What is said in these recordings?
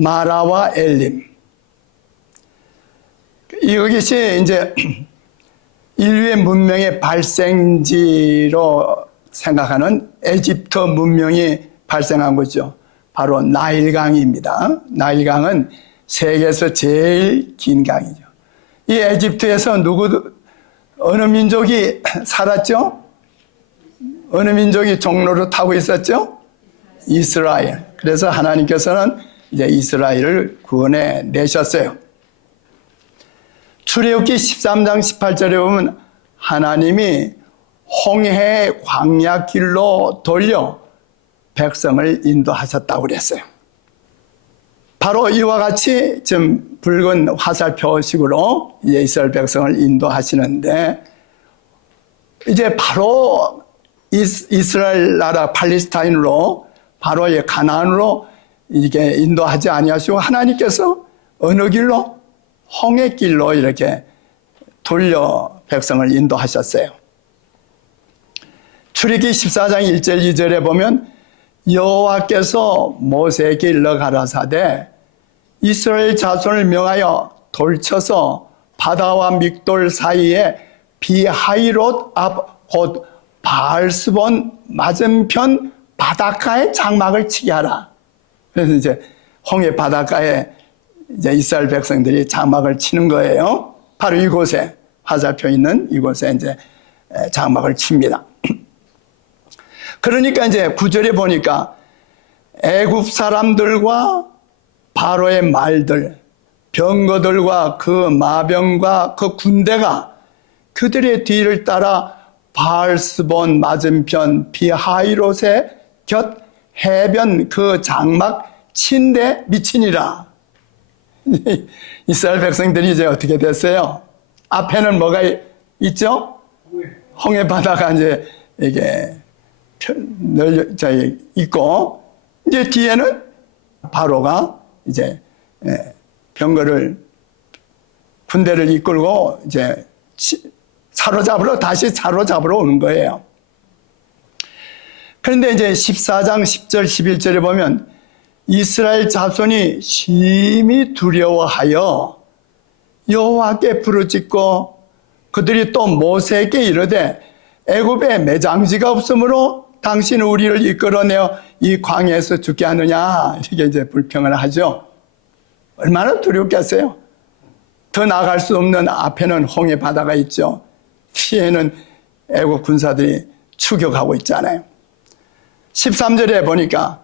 마라와 엘림. 이것이 이제 인류의 문명의 발생지로 생각하는 에집트 문명이 발생한 거죠. 바로 나일강입니다. 나일강은 세계에서 제일 긴 강이죠. 이 에집트에서 어느 민족이 살았죠? 어느 민족이 종로를 타고 있었죠? 이스라엘. 그래서 하나님께서는 이제 이스라엘을 구원해 내셨어요. 출애굽기 13장 18절에 보면 하나님이 홍해의 광야길로 돌려 백성을 인도하셨다고 그랬어요. 바로 이와 같이 좀 붉은 화살표식으로 이스라엘 백성을 인도하시는데, 이제 바로 이스라엘 나라 팔레스타인으로 바로 가나안으로 이게 인도하지 아니하시고 하나님께서 어느 길로? 홍해 길로 이렇게 돌려 백성을 인도하셨어요. 출애굽기 14장 1절 2절에 보면 여호와께서 모세에게 일러 가라사대 이스라엘 자손을 명하여 돌쳐서 바다와 믹돌 사이에 비하이롯 앞 곧 바알스본 맞은편 바닷가에 장막을 치게 하라. 그래서 이제 홍해 바닷가에 이제 이스라엘 백성들이 장막을 치는 거예요. 바로 이곳에 화살표 있는 이곳에 이제 장막을 칩니다. 그러니까 이제 9절에 보니까 애굽 사람들과 바로의 말들, 병거들과 그 마병과 그 군대가 그들의 뒤를 따라 바알스본 맞은편 비하이롯의 곁 해변 그 장막 친데 미치니라. 이스라엘 백성들이 이제 어떻게 됐어요? 앞에는 뭐가 있죠? 홍해 바다가 이제 이게 널려 있고, 이제 뒤에는 바로가 이제 군대를 이끌고 이제 다시 사로잡으러 오는 거예요. 그런데 이제 14장 10절 11절에 보면 이스라엘 자손이 심히 두려워하여 여호와께 부르짖고 그들이 또 모세에게 이르되 애굽에 매장지가 없으므로 당신은 우리를 이끌어내어 이 광야에서 죽게 하느냐, 이렇게 이제 불평을 하죠. 얼마나 두렵겠어요. 더 나아갈 수 없는 앞에는 홍해 바다가 있죠. 뒤에는 애국 군사들이 추격하고 있잖아요. 13절에 보니까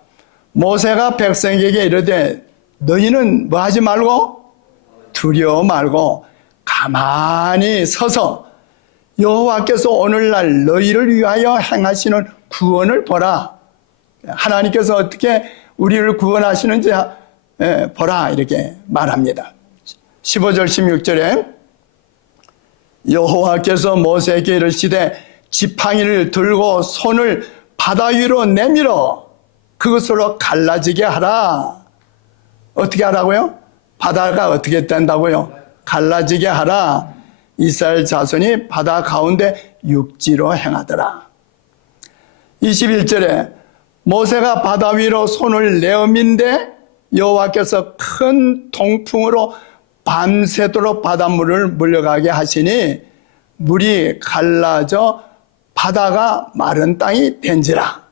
모세가 백성에게 이르되 너희는 뭐 하지 말고 두려워 말고 가만히 서서 여호와께서 오늘날 너희를 위하여 행하시는 구원을 보라. 하나님께서 어떻게 우리를 구원하시는지 보라, 이렇게 말합니다. 15절 16절에 여호와께서 모세에게 이르시되 지팡이를 들고 손을 바다 위로 내밀어 그것으로 갈라지게 하라. 어떻게 하라고요? 바다가 어떻게 된다고요? 갈라지게 하라. 이스라엘 자손이 바다 가운데 육지로 행하더라. 21절에 모세가 바다 위로 손을 내어민데 여호와께서 큰 동풍으로 밤새도록 바닷물을 물려가게 하시니 물이 갈라져 바다가 마른 땅이 된지라.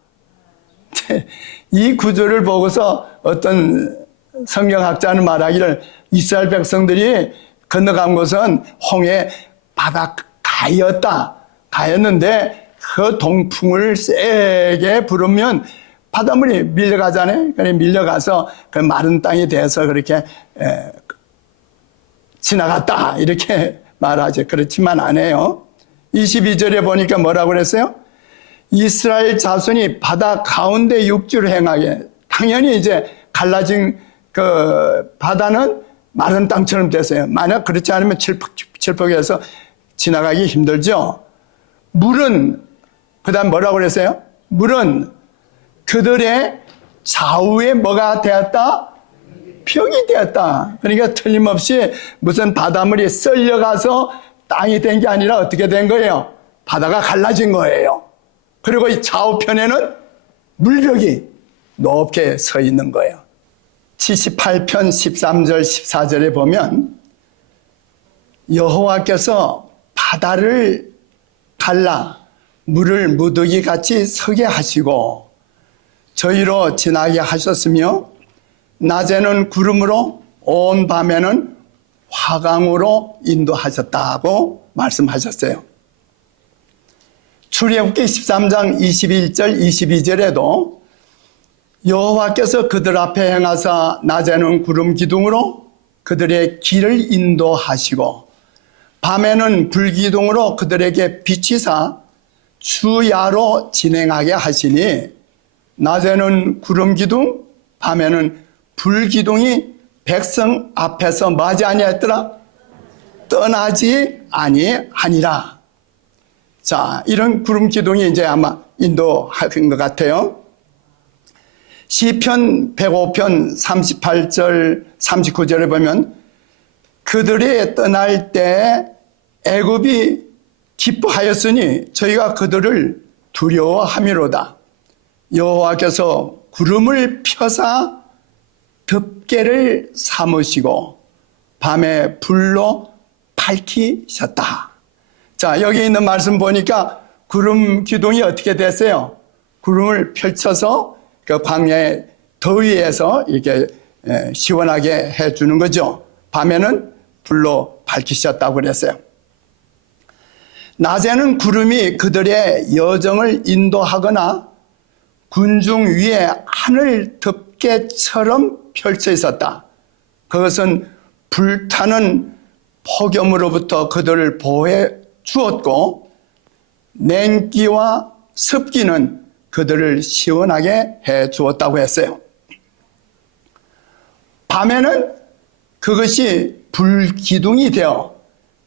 이 구절을 보고서 어떤 성경학자는 말하기를 이스라엘 백성들이 건너간 곳은 홍해 바닷가였는데 그 동풍을 세게 부르면 바닷물이 밀려가잖아요. 그래 밀려가서 그 마른 땅이 돼서 그렇게 지나갔다, 이렇게 말하죠. 그렇지만 안 해요. 22절에 보니까 뭐라고 그랬어요? 이스라엘 자손이 바다 가운데 육지로 행하게. 당연히 이제 갈라진 그 바다는 마른 땅처럼 됐어요. 만약 그렇지 않으면 칠퍽해서 지나가기 힘들죠. 물은, 그 다음 뭐라고 그랬어요? 물은 그들의 좌우에 뭐가 되었다? 벽이 되었다. 그러니까 틀림없이 무슨 바닷물이 썰려가서 땅이 된 게 아니라 어떻게 된 거예요? 바다가 갈라진 거예요. 그리고 이 좌우편에는 물벽이 높게 서 있는 거예요. 78편 13절 14절에 보면 여호와께서 바다를 갈라 물을 무더기 같이 서게 하시고 저희로 지나게 하셨으며 낮에는 구름으로 온 밤에는 화강으로 인도하셨다고 말씀하셨어요. 출애굽기 13장 21절 22절에도 여호와께서 그들 앞에 행하사 낮에는 구름 기둥으로 그들의 길을 인도하시고 밤에는 불기둥으로 그들에게 비치사 주야로 진행하게 하시니 낮에는 구름 기둥, 밤에는 불기둥이 백성 앞에서 뭐하지 아니했더라? 떠나지 아니하니라. 자, 이런 구름 기둥이 이제 아마 인도한 것 같아요. 시편 105편 38절 39절에 보면 그들이 떠날 때 애굽이 기뻐하였으니 저희가 그들을 두려워함이로다. 여호와께서 구름을 펴사 덮개를 삼으시고 밤에 불로 밝히셨다. 자, 여기 있는 말씀 보니까 구름 기둥이 어떻게 됐어요? 구름을 펼쳐서 그 광야의 더위에서 이렇게 시원하게 해주는 거죠. 밤에는 불로 밝히셨다고 그랬어요. 낮에는 구름이 그들의 여정을 인도하거나 군중 위에 하늘 덮개처럼 펼쳐 있었다. 그것은 불타는 폭염으로부터 그들을 보호해 주었고 냉기와 습기는 그들을 시원하게 해 주었다고 했어요. 밤에는 그것이 불기둥이 되어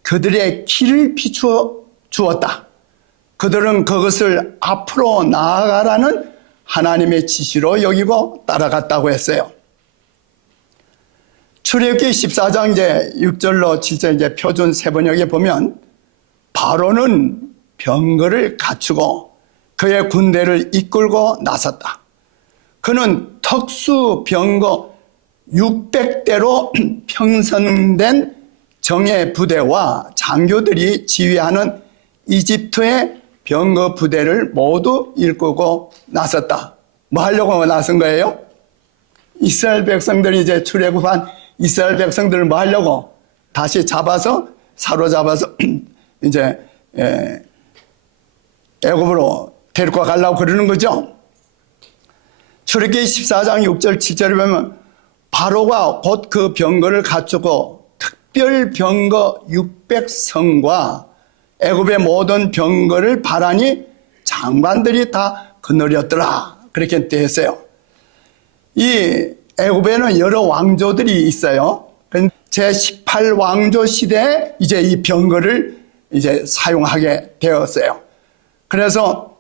그들의 길을 비추어 주었다. 그들은 그것을 앞으로 나아가라는 하나님의 지시로 여기고 따라갔다고 했어요. 출애굽기 14장 이제 6절로 7절 이제 표준 세번역에 보면 바로는 병거를 갖추고 그의 군대를 이끌고 나섰다. 그는 특수 병거 600대로 편성된 정예 부대와 장교들이 지휘하는 이집트의 병거 부대를 모두 이끌고 나섰다. 뭐 하려고 나선 거예요? 이스라엘 백성들이 이제 출애굽한 이스라엘 백성들을 뭐 하려고? 다시 잡아서 사로잡아서 이제 애굽으로 데리고 가려고 그러는 거죠. 출애굽기 14장 6절 7절에 보면 바로가 곧 그 병거를 갖추고 특별 병거 600성과 애굽의 모든 병거를 바라니 장관들이 다 거느렸더라. 그렇게 되었어요. 이 애굽에는 여러 왕조들이 있어요. 제18왕조 시대에 이제 이 병거를 이제 사용하게 되었어요. 그래서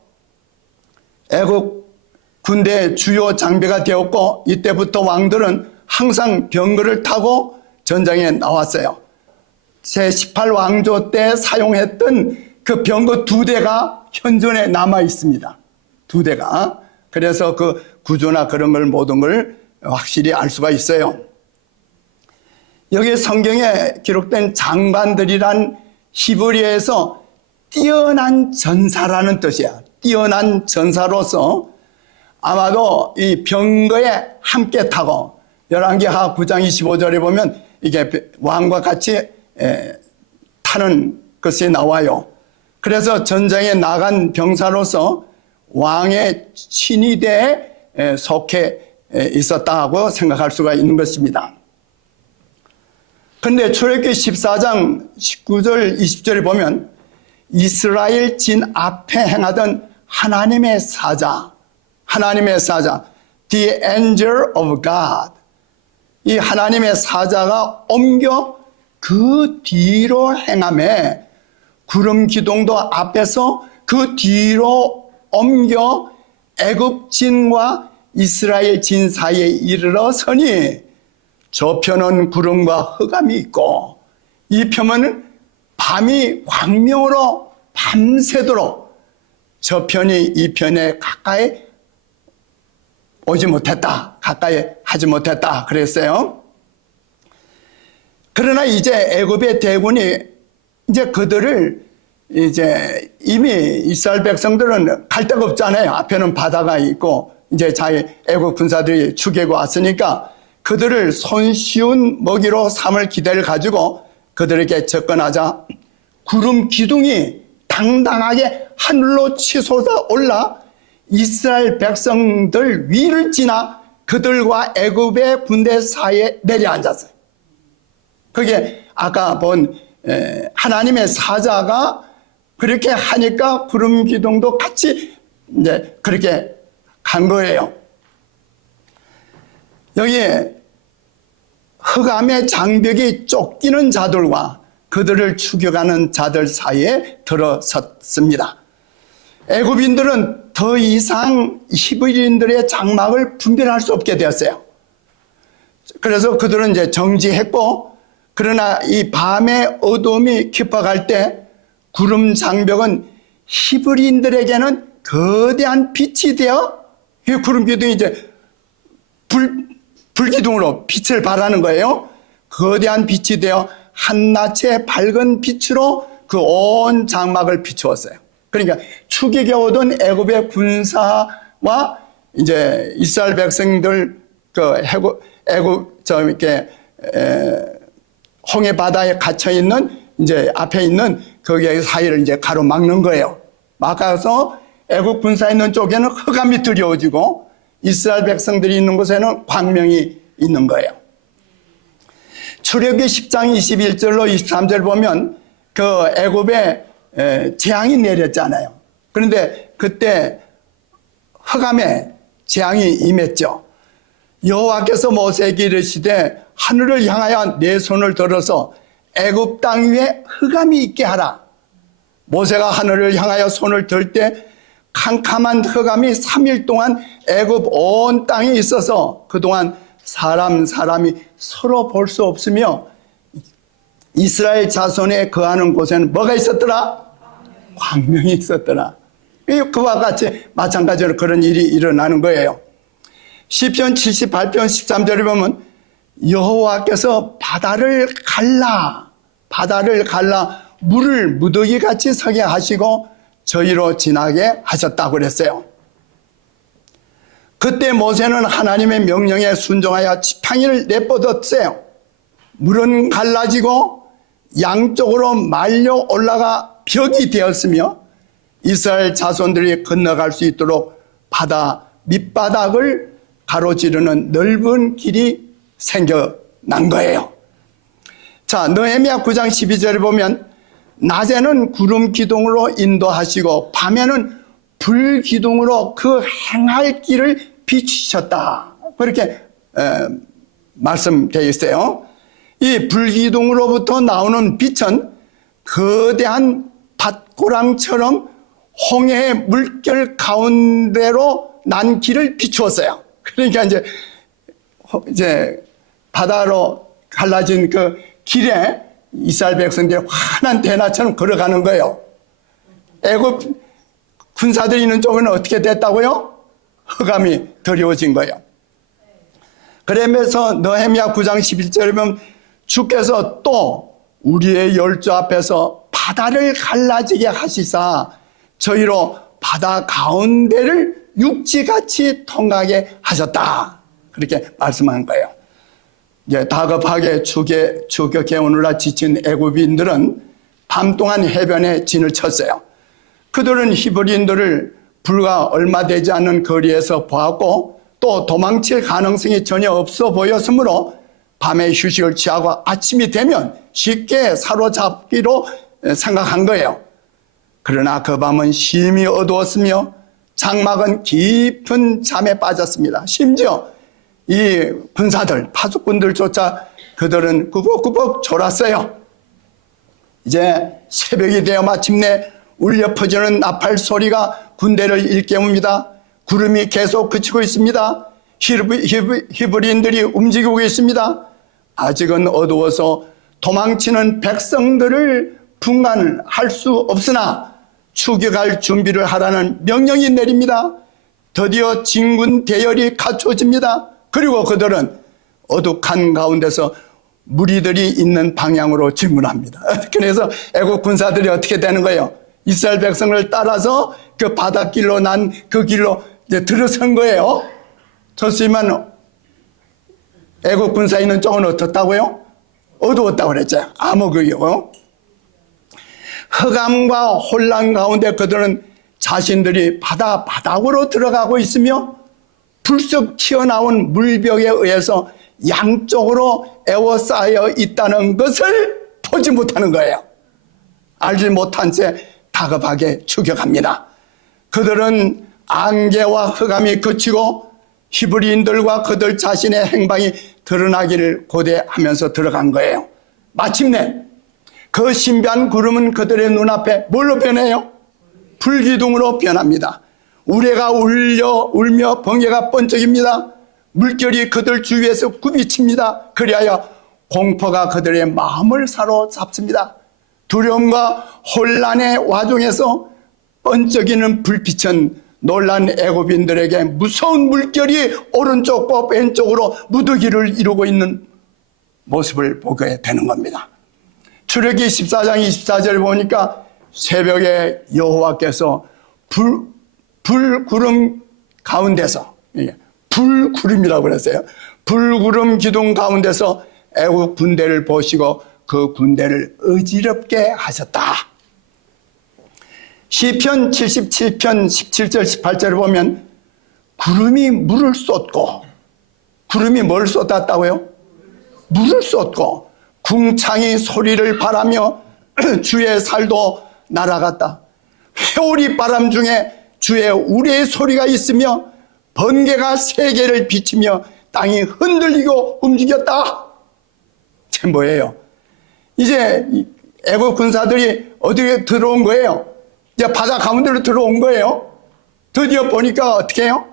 애굽 군대의 주요 장비가 되었고 이때부터 왕들은 항상 병거를 타고 전장에 나왔어요. 제18왕조 때 사용했던 그 병거 2대가 현존에 남아 있습니다. 2대가. 그래서 그 구조나 그런 걸 모든 걸 확실히 알 수가 있어요. 여기 성경에 기록된 장관들이란 히브리어에서 뛰어난 전사라는 뜻이야. 뛰어난 전사로서 아마도 이 병거에 함께 타고 열왕기하 9장 25절에 보면 이게 왕과 같이 타는 것이 나와요. 그래서 전쟁에 나간 병사로서 왕의 친위대에 속해 있었다고 생각할 수가 있는 것입니다. 그런데 출애굽기 14장 19절 20절에 보면 이스라엘 진 앞에 행하던 하나님의 사자, the angel of God, 이 하나님의 사자가 옮겨 그 뒤로 행하며 구름 기둥도 앞에서 그 뒤로 옮겨 애굽 진과 이스라엘 진 사이에 이르러 서니 저편은 구름과 흑암이 있고 이 편은 밤이 광명으로 밤새도록 저편이 이 편에 가까이 오지 못했다. 가까이 하지 못했다. 그랬어요. 그러나 이제 애굽의 대군이 이제 그들을 이제 이미 이스라엘 백성들은 갈 데가 없잖아요. 앞에는 바다가 있고 이제 자기 애굽 군사들이 추격해 왔으니까 그들을 손쉬운 먹이로 삼을 기대를 가지고 그들에게 접근하자 구름 기둥이 당당하게 하늘로 치솟아 올라 이스라엘 백성들 위를 지나 그들과 애굽의 군대 사이에 내려앉았어요. 그게 아까 본 하나님의 사자가 그렇게 하니까 구름 기둥도 같이 이제 그렇게 간 거예요. 여기에 흑암의 장벽이 쫓기는 자들과 그들을 추격하는 자들 사이에 들어섰습니다. 애굽인들은 더 이상 히브리인들의 장막을 분별할 수 없게 되었어요. 그래서 그들은 이제 정지했고, 그러나 이 밤의 어두움이 깊어갈 때 구름 장벽은 히브리인들에게는 거대한 빛이 되어, 이 구름 기둥이 이제 불기둥으로 빛을 발하는 거예요. 거대한 빛이 되어 한낮의 밝은 빛으로 그 온 장막을 비추었어요. 그러니까 추격해 오던 애굽의 군사와 이제 이스라엘 백성들 이렇게 홍해 바다에 갇혀 있는 이제 앞에 있는 거기에 사이를 이제 가로막는 거예요. 막아서 애굽 군사 있는 쪽에는 흑암이 두려워지고 이스라엘 백성들이 있는 곳에는 광명이 있는 거예요. 출애굽기 10장 21절로 23절 보면 그 애굽에 재앙이 내렸잖아요. 그런데 그때 흑암에 재앙이 임했죠. 여호와께서 모세에게 이르시되 하늘을 향하여 내 손을 들어서 애굽 땅 위에 흑암이 있게 하라. 모세가 하늘을 향하여 손을 들 때 캄캄한 흑암이 3일 동안 애굽 온 땅에 있어서 그동안 사람이 서로 볼 수 없으며 이스라엘 자손에 거하는 곳에는 뭐가 있었더라? 광명이 있었더라. 그와 같이 마찬가지로 그런 일이 일어나는 거예요. 시편 78편 13절에 보면 여호와께서 바다를 갈라 물을 무더기같이 서게 하시고 저희로 지나게 하셨다고 그랬어요. 그때 모세는 하나님의 명령에 순종하여 지팡이를 내뻗었어요. 물은 갈라지고 양쪽으로 말려 올라가 벽이 되었으며 이스라엘 자손들이 건너갈 수 있도록 바다 밑바닥을 가로지르는 넓은 길이 생겨난 거예요. 자, 느헤미야 9장 12절에 보면 낮에는 구름 기둥으로 인도하시고 밤에는 불 기둥으로 그 행할 길을 비추셨다. 그렇게 말씀되어 있어요. 이 불기둥으로부터 나오는 빛은 거대한 밭고랑처럼 홍해의 물결 가운데로 난 길을 비추었어요. 그러니까 이제 바다로 갈라진 그 길에 이스라엘 백성들이 환한 대낮처럼 걸어가는 거예요. 애굽 군사들이 있는 쪽은 어떻게 됐다고요? 흑암이 두려워진 거예요. 그러면서 느헤미야 9장 11절에 보면 주께서 또 우리의 열조 앞에서 바다를 갈라지게 하시사 저희로 바다 가운데를 육지같이 통하게 하셨다. 그렇게 말씀한 거예요. 이제 다급하게 추격해 오느라 지친 애굽인들은 밤 동안 해변에 진을 쳤어요. 그들은 히브리인들을 불과 얼마 되지 않는 거리에서 보았고 또 도망칠 가능성이 전혀 없어 보였으므로 밤에 휴식을 취하고 아침이 되면 쉽게 사로잡기로 생각한 거예요. 그러나 그 밤은 심히 어두웠으며 장막은 깊은 잠에 빠졌습니다. 심지어 이 군사들, 파수꾼들조차 그들은 꾸벅꾸벅 졸았어요. 이제 새벽이 되어 마침내 울려 퍼지는 나팔 소리가 군대를 일깨웁니다. 구름이 계속 그치고 있습니다. 히브리인들이 움직이고 있습니다. 아직은 어두워서 도망치는 백성들을 분간할 수 없으나 추격할 준비를 하라는 명령이 내립니다. 드디어 진군 대열이 갖춰집니다. 그리고 그들은 어둑한 가운데서 무리들이 있는 방향으로 진군합니다. 그래서 애국 군사들이 어떻게 되는 거예요? 이스라엘 백성을 따라서 그 바닷길로 난 그 길로 이제 들어선 거예요. 좋지만 애국 군사 있는 쪽은 어떻다고요? 어두웠다고 그랬죠. 암흑이요. 흑암과 혼란 가운데 그들은 자신들이 바닥으로 들어가고 있으며 불쑥 튀어나온 물벽에 의해서 양쪽으로 에워싸여 있다는 것을 보지 못하는 거예요. 알지 못한 채 다급하게 추격합니다. 그들은 안개와 흑암이 그치고 히브리인들과 그들 자신의 행방이 드러나기를 고대하면서 들어간 거예요. 마침내 그 신비한 구름은 그들의 눈앞에 뭘로 변해요? 불기둥으로 변합니다. 우레가 울며 번개가 번쩍입니다. 물결이 그들 주위에서 굽이칩니다. 그리하여 공포가 그들의 마음을 사로잡습니다. 두려움과 혼란의 와중에서 번쩍이는 불빛은 놀란 애굽인들에게 무서운 물결이 오른쪽과 왼쪽으로 무더기를 이루고 있는 모습을 보게 되는 겁니다. 출애굽기 14장 24절에 보니까 새벽에 여호와께서 불구름 가운데서, 불구름이라고 그랬어요. 불구름 기둥 가운데서 애국 군대를 보시고 그 군대를 어지럽게 하셨다. 시편 77편 17절 18절을 보면 구름이 물을 쏟고, 구름이 뭘 쏟았다고요? 물을 쏟고 궁창이 소리를 바라며 주의 살도 날아갔다. 회오리 바람 중에 주의 우레의 소리가 있으며 번개가 세계를 비치며 땅이 흔들리고 움직였다. 제 뭐예요? 이제 애국 군사들이 어디에 들어온 거예요? 이제 바다 가운데로 들어온 거예요. 드디어 보니까 어떻게 해요?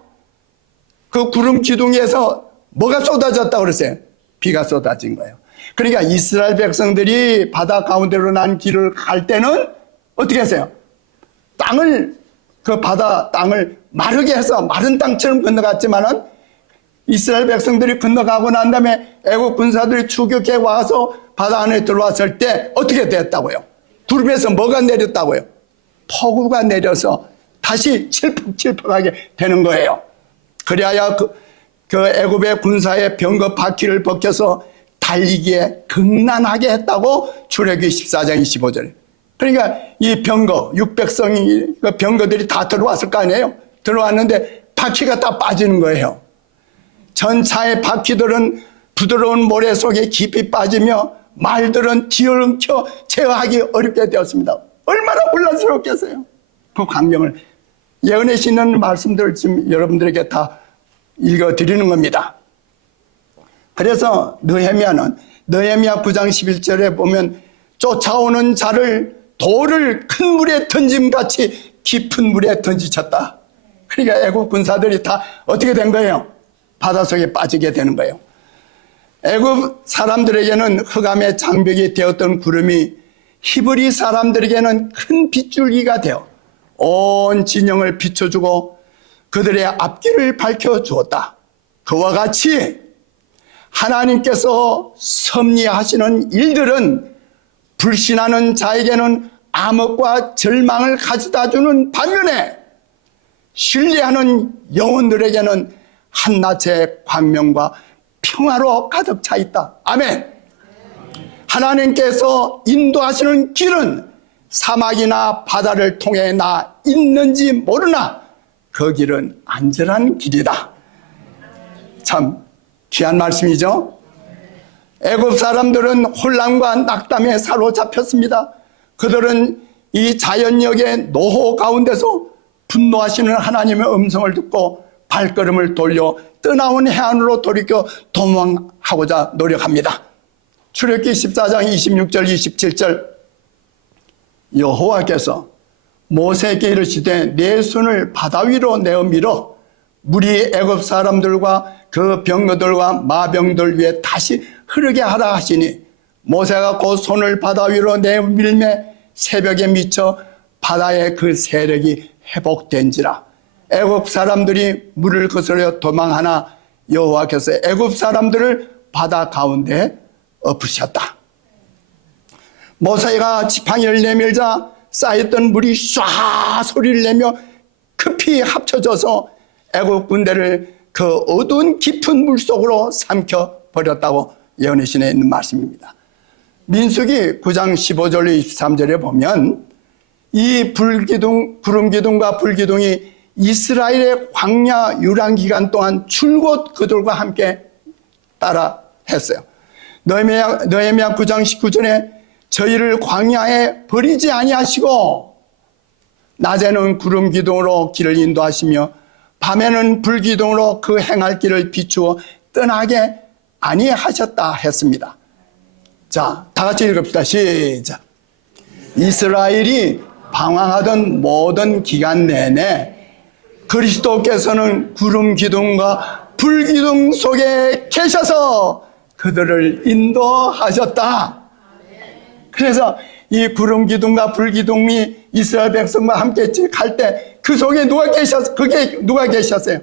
그 구름 기둥에서 뭐가 쏟아졌다고 그랬어요? 비가 쏟아진 거예요. 그러니까 이스라엘 백성들이 바다 가운데로 난 길을 갈 때는 어떻게 했어요? 그 바다 땅을 마르게 해서 마른 땅처럼 건너갔지만은 이스라엘 백성들이 건너가고 난 다음에 애국 군사들이 추격해 와서 바다 안에 들어왔을 때 어떻게 됐다고요? 구름에서 뭐가 내렸다고요? 폭우가 내려서 다시 칠퍽칠퍽하게 되는 거예요. 그래야 그 애굽의 군사의 병거 바퀴를 벗겨서 달리기에 극난하게 했다고 출애굽기 14장 25절에. 그러니까 이 병거 600성이 그 병거들이 다 들어왔을 거 아니에요. 들어왔는데 바퀴가 다 빠지는 거예요. 전차의 바퀴들은 부드러운 모래 속에 깊이 빠지며 말들은 뒤엉켜 제어하기 어렵게 되었습니다. 얼마나 혼란스럽겠어요. 그 광경을 예언의 신은 말씀들을 지금 여러분들에게 다 읽어드리는 겁니다. 그래서 느헤미야는 느헤미야 9장 11절에 보면 쫓아오는 자를 돌을 큰 물에 던짐같이 깊은 물에 던지쳤다. 그러니까 애국 군사들이 다 어떻게 된 거예요? 바닷속에 빠지게 되는 거예요. 애국 사람들에게는 흑암의 장벽이 되었던 구름이 히브리 사람들에게는 큰 빗줄기가 되어 온 진영을 비춰주고 그들의 앞길을 밝혀주었다. 그와 같이 하나님께서 섭리하시는 일들은 불신하는 자에게는 암흑과 절망을 가져다주는 반면에 신뢰하는 영혼들에게는 한낮의 광명과 평화로 가득 차 있다. 아멘. 하나님께서 인도하시는 길은 사막이나 바다를 통해 나 있는지 모르나 그 길은 안전한 길이다. 참 귀한 말씀이죠. 애굽 사람들은 혼란과 낙담에 사로잡혔습니다. 그들은 이 자연력의 노호 가운데서 분노하시는 하나님의 음성을 듣고 발걸음을 돌려 떠나온 해안으로 돌이켜 도망하고자 노력합니다. 출애굽기 14장 26절 27절 여호와께서 모세에게 이르시되 내 손을 바다 위로 내어 밀어 물이 애굽 사람들과 그 병거들과 마병들 위에 다시 흐르게 하라 하시니 모세가 곧 손을 바다 위로 내어 밀매 새벽에 미쳐 바다의 그 세력이 회복된지라. 애굽 사람들이 물을 거스려 도망하나 여호와께서 애굽 사람들을 바다 가운데 엎으셨다. 모세가 지팡이를 내밀자 쌓였던 물이 쏴 소리를 내며 급히 합쳐져서 애굽 군대를 그 어두운 깊은 물속으로 삼켜버렸다고 예언의 신에 있는 말씀입니다. 민수기 9장 15절 23절에 보면 이 구름기둥과 불기둥이 이스라엘의 광야 유랑 기간 동안 줄곧 그들과 함께 따라 했어요. 느헤미야 9장 19절에 저희를 광야에 버리지 아니하시고 낮에는 구름 기둥으로 길을 인도하시며 밤에는 불기둥으로 그 행할 길을 비추어 떠나게 아니하셨다 했습니다. 자, 다 같이 읽읍시다. 시작. 이스라엘이 방황하던 모든 기간 내내 그리스도께서는 구름 기둥과 불기둥 속에 계셔서 그들을 인도하셨다. 그래서 이 구름 기둥과 불기둥이 이스라엘 백성과 함께 갈 때 그 속에 그게 누가 계셨어요?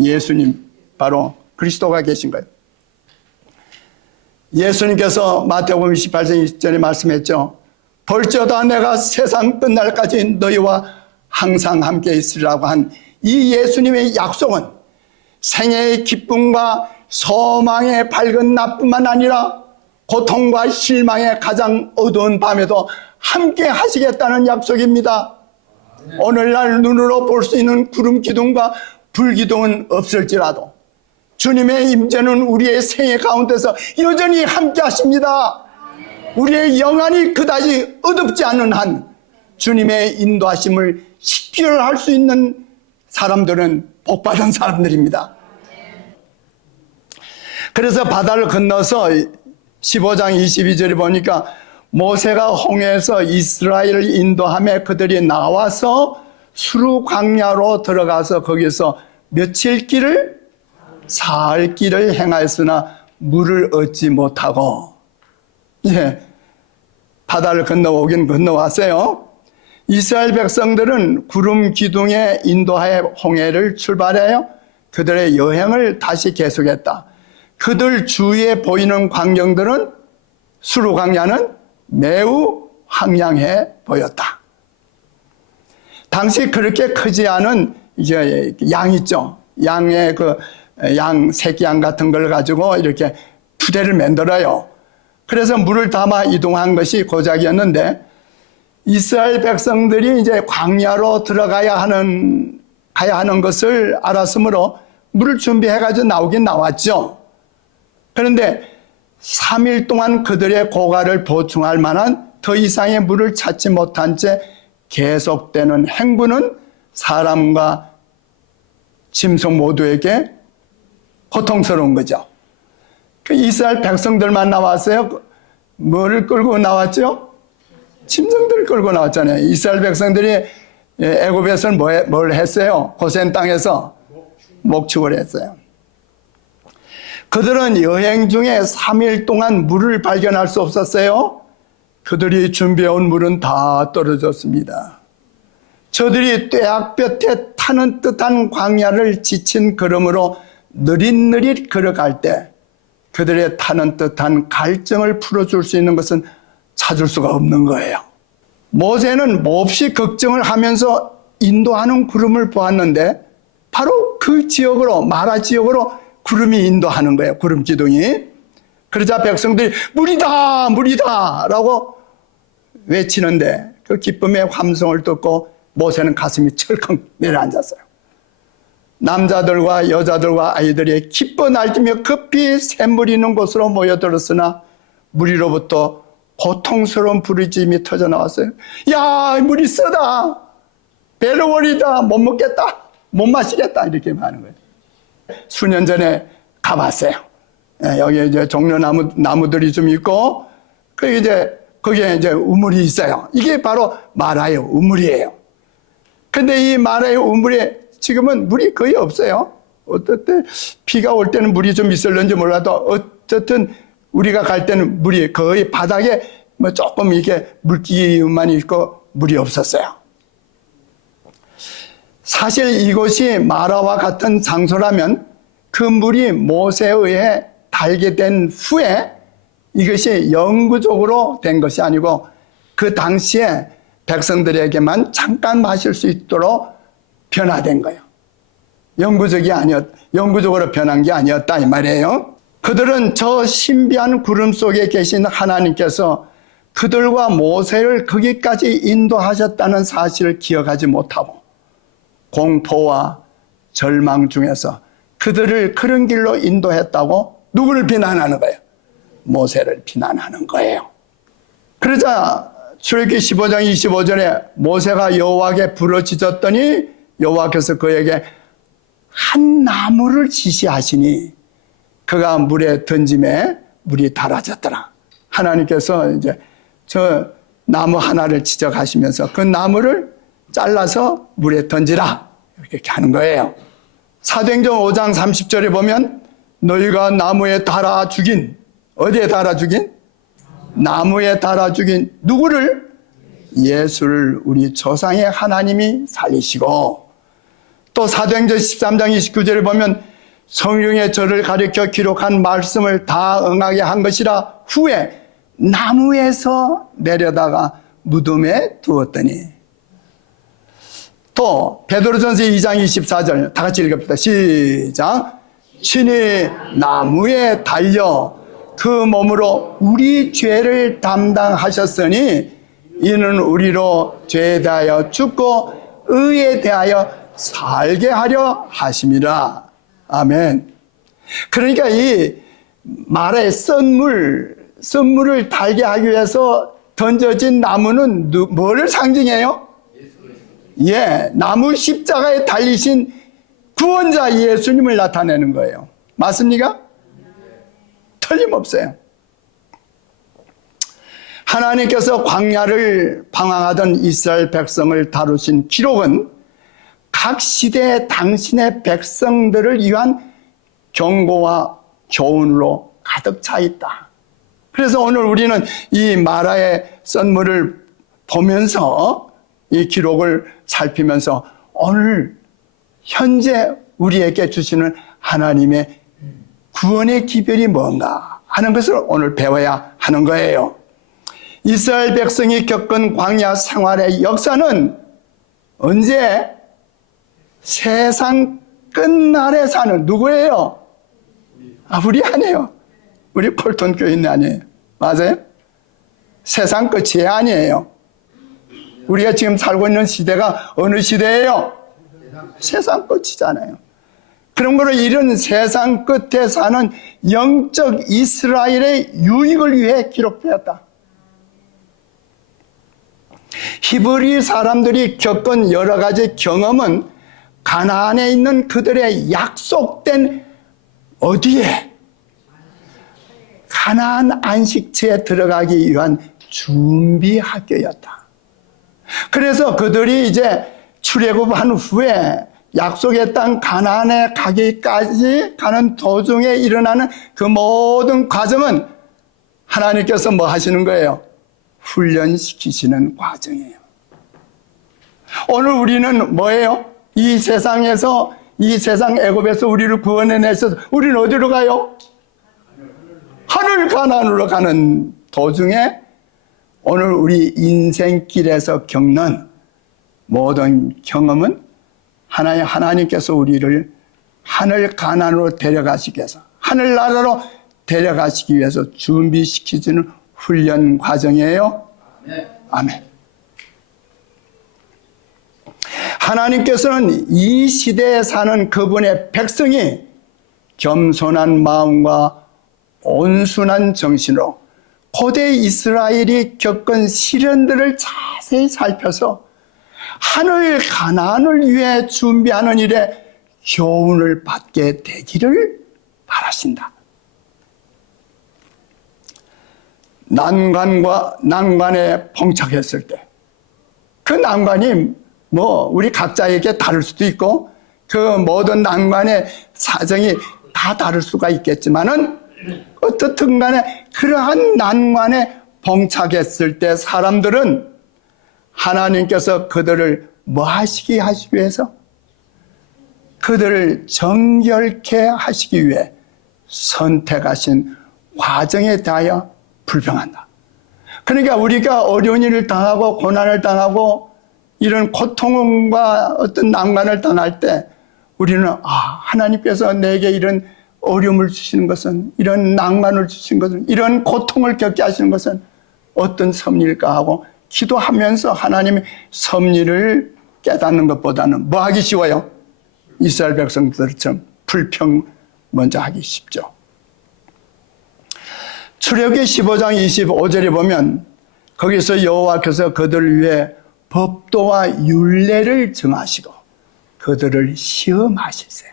예수님, 바로 그리스도가 계신 거예요. 예수님께서 마태복음 28장 20절에 말씀했죠. 볼지어다 내가 세상 끝날까지 너희와 항상 함께 있으리라고 한 이 예수님의 약속은 생애의 기쁨과 소망의 밝은 낮뿐만 아니라 고통과 실망의 가장 어두운 밤에도 함께 하시겠다는 약속입니다. 오늘날 눈으로 볼 수 있는 구름 기둥과 불 기둥은 없을지라도 주님의 임재는 우리의 생애 가운데서 여전히 함께 하십니다. 우리의 영안이 그다지 어둡지 않은 한 주님의 인도하심을 식별할 수 있는 사람들은 복받은 사람들입니다. 그래서 바다를 건너서 15장 22절에 보니까 모세가 홍해에서 이스라엘을 인도하며 그들이 나와서 수르 광야로 들어가서 거기서 며칠 길을 사흘 길을 행하였으나 물을 얻지 못하고 바다를 건너오긴 건너왔어요. 이스라엘 백성들은 구름 기둥에 인도하여 홍해를 출발하여 그들의 여행을 다시 계속했다. 그들 주위에 보이는 광경들은 수르 광야는 매우 황량해 보였다. 당시 그렇게 크지 않은 이제 양 있죠. 양의 양 새끼 양 같은 걸 가지고 이렇게 부대를 만들어요. 그래서 물을 담아 이동한 것이 고작이었는데 이스라엘 백성들이 이제 광야로 가야 하는 것을 알았으므로 물을 준비해가지고 나오긴 나왔죠. 그런데 3일 동안 그들의 고갈을 보충할 만한 더 이상의 물을 찾지 못한 채 계속되는 행군은 사람과 짐승 모두에게 고통스러운 거죠. 그 이스라엘 백성들만 나왔어요. 뭐를 끌고 나왔죠? 짐승들을 끌고 나왔잖아요. 이스라엘 백성들이 애굽에서는 뭘 했어요? 고센 땅에서 목축을 했어요. 그들은 여행 중에 3일 동안 물을 발견할 수 없었어요. 그들이 준비해온 물은 다 떨어졌습니다. 저들이 뙤약볕에 타는 듯한 광야를 지친 걸음으로 느릿느릿 걸어갈 때 그들의 타는 듯한 갈증을 풀어줄 수 있는 것은 찾을 수가 없는 거예요. 모세는 몹시 걱정을 하면서 인도하는 구름을 보았는데 바로 그 지역으로, 마라 지역으로 구름이 인도하는 거예요. 구름 기둥이. 그러자 백성들이 물이다 물이다 라고 외치는데 그 기쁨의 함성을 듣고 모세는 가슴이 철컹 내려앉았어요. 남자들과 여자들과 아이들이 기뻐 날뛰며 급히 샘물이 있는 곳으로 모여들었으나 무리로부터 고통스러운 부르짖음이 터져 나왔어요. 야, 물이 쓰다, 배로월이다, 못 먹겠다, 못 마시겠다, 이렇게 하는 거예요. 수년 전에 가봤어요. 여기 이제 종려나무들이 좀 있고, 거기에 이제 우물이 있어요. 이게 바로 마라의 우물이에요. 근데 이 마라의 우물에 지금은 물이 거의 없어요. 어떨 비가 올 때는 물이 좀 있을는지 몰라도 어쨌든 우리가 갈 때는 물이 거의 바닥에 뭐 조금 이렇게 물기만 있고 물이 없었어요. 사실 이곳이 마라와 같은 장소라면 그 물이 모세에 의해 달게 된 후에 이것이 영구적으로 된 것이 아니고 그 당시에 백성들에게만 잠깐 마실 수 있도록 변화된 거예요. 영구적으로 변한 게 아니었다 이 말이에요. 그들은 저 신비한 구름 속에 계신 하나님께서 그들과 모세를 거기까지 인도하셨다는 사실을 기억하지 못하고 공포와 절망 중에서 그들을 그런 길로 인도했다고 누구를 비난하는 거예요? 모세를 비난하는 거예요. 그러자 출애굽기 15장 25절에 모세가 여호와께 부르짖었더니 여호와께서 그에게 한 나무를 지시하시니 그가 물에 던짐에 물이 달아졌더라. 하나님께서 이제 저 나무 하나를 지적하시면서 그 나무를 잘라서 물에 던지라 이렇게 하는 거예요. 사도행전 5장 30절에 보면 너희가 나무에 달아 죽인, 어디에 달아 죽인? 나무에 달아 죽인 누구를? 예수를 우리 조상의 하나님이 살리시고, 또 사도행전 13장 29절에 보면 성령의 저를 가리켜 기록한 말씀을 다 응하게 한 것이라 후에 나무에서 내려다가 무덤에 두었더니, 또 베드로전서 2장 24절 다 같이 읽읍시다. 시작. 친히 나무에 달려 그 몸으로 우리 죄를 담당하셨으니 이는 우리로 죄에 대하여 죽고 의에 대하여 살게 하려 하심이라. 아멘. 그러니까 이 말의 썬물을 달게 하기 위해서 던져진 나무는 뭐를 상징해요? 예, 나무 십자가에 달리신 구원자 예수님을 나타내는 거예요. 맞습니까? 틀림없어요. 하나님께서 광야를 방황하던 이스라엘 백성을 다루신 기록은 각 시대의 당신의 백성들을 위한 경고와 교훈으로 가득 차 있다. 그래서 오늘 우리는 이 마라의 썬물을 보면서 이 기록을 살피면서 오늘 현재 우리에게 주시는 하나님의 구원의 기별이 뭔가 하는 것을 오늘 배워야 하는 거예요. 이스라엘 백성이 겪은 광야 생활의 역사는 언제? 세상 끝날에 사는 누구예요? 우리 아니에요. 우리 콜톤 교인 아니에요. 맞아요? 세상 끝이 아니에요. 우리가 지금 살고 있는 시대가 어느 시대예요? 세상 끝이잖아요. 그러므로 이런 세상 끝에 사는 영적 이스라엘의 유익을 위해 기록되었다. 히브리 사람들이 겪은 여러 가지 경험은 가나안에 있는 그들의 약속된 어디에? 가나안 안식처에 들어가기 위한 준비 학교였다. 그래서 그들이 이제 출애굽한 후에 약속의 땅 가나안에 가기까지 가는 도중에 일어나는 그 모든 과정은 하나님께서 뭐 하시는 거예요? 훈련시키시는 과정이에요. 오늘 우리는 뭐예요? 이 세상에서, 이 세상 애굽에서 우리를 구원해내셔서 우리는 어디로 가요? 하늘 가나안으로 가는 도중에 오늘 우리 인생길에서 겪는 모든 경험은 하나님께서 우리를 하늘 가나안으로 데려가시기 위해서, 하늘나라로 데려가시기 위해서 준비시키시는 훈련 과정이에요. 아멘. 하나님께서는 이 시대에 사는 그분의 백성이 겸손한 마음과 온순한 정신으로 고대 이스라엘이 겪은 시련들을 자세히 살펴서 하늘 가나안을 위해 준비하는 일에 교훈을 받게 되기를 바라신다. 난관과 난관에 봉착했을 때 그 난관이 뭐 우리 각자에게 다를 수도 있고 그 모든 난관의 사정이 다 다를 수가 있겠지만은 어떻든 간에 그러한 난관에 봉착했을 때 사람들은 하나님께서 그들을 뭐 하시기 위해서? 그들을 정결케 하시기 위해 선택하신 과정에 대하여 불평한다. 그러니까 우리가 어려운 일을 당하고 고난을 당하고 이런 고통과 어떤 난관을 당할 때 우리는 하나님께서 내게 이런 어려움을 주시는 것은, 이런 난관을 주신 것은, 이런 고통을 겪게 하시는 것은 어떤 섭리일까 하고 기도하면서 하나님의 섭리를 깨닫는 것보다는 뭐 하기 쉬워요? 이스라엘 백성들처럼 불평 먼저 하기 쉽죠. 출애굽기 15장 25절에 보면 거기서 여호와께서 그들을 위해 법도와 율례를 정하시고 그들을 시험하실세.